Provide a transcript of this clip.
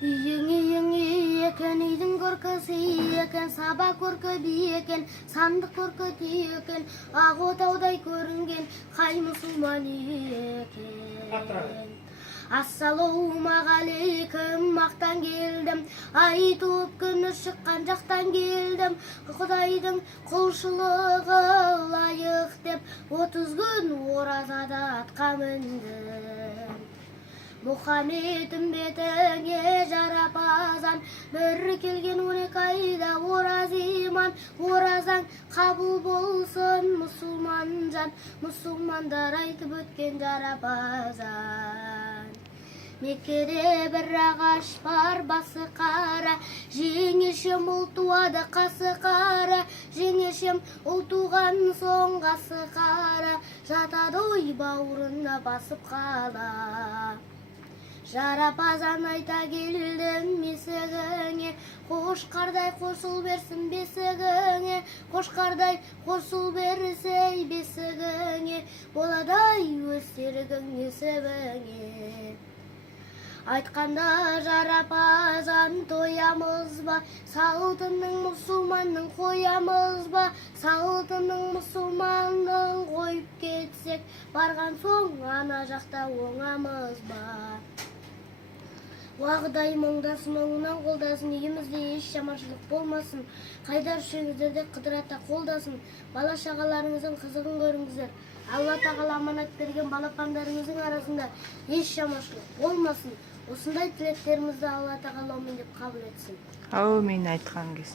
Үйің екен, үйдің көркісі екен, саба көркі би екен, сандық көркі ти екен, ақ отаудай көрінген қай мұсылман үй екен. Ассалаумағалейкум, мақтан келдім, ай туып күні шыққан жақтан келдім, Құдайдың құлшылығы лайық деп 30 күн оразада атқа міндім. Мұхаммед үмбетіңе жарапазан, бір келген 12 айда ораз иман, оразаң қабыл болсын мұсылман жан, мұсылмандар айтып өткен жарапазан. Меккеде бір ағаш бар, басы қара, жеңешем ұл туады қасы қара, жеңешем ұл туған соң қасы қара, жатады ой бауырына басып қала. Жарапазан айта келдім есігіңе, қошқардай қосыл берсін бесігіңе, қошқардай қосыл берсей бесігіңе, боладай өз серігің несібіңе. Айтқанда жарапазан тоямыз ба, салтының мұсылманның қоямыз ба, салтының мұсылманның қойып кетсек, барған соң ана жақта оңамыз ба. Уағдай мұңдасын, оңынан қолдасын, үйімізде еш жаманшылық болмасын, қайдар үшеңіздерде қыдырата қолдасын, бала шағаларыңыздың қызығын көріңіздер. Алла тағала аманат берген балапандарыңыздың арасында еш жаманшылық болмасын. Осындай тілектерімізді Алла тағала омен деп қабыл етсін. Әумин айтқан кез.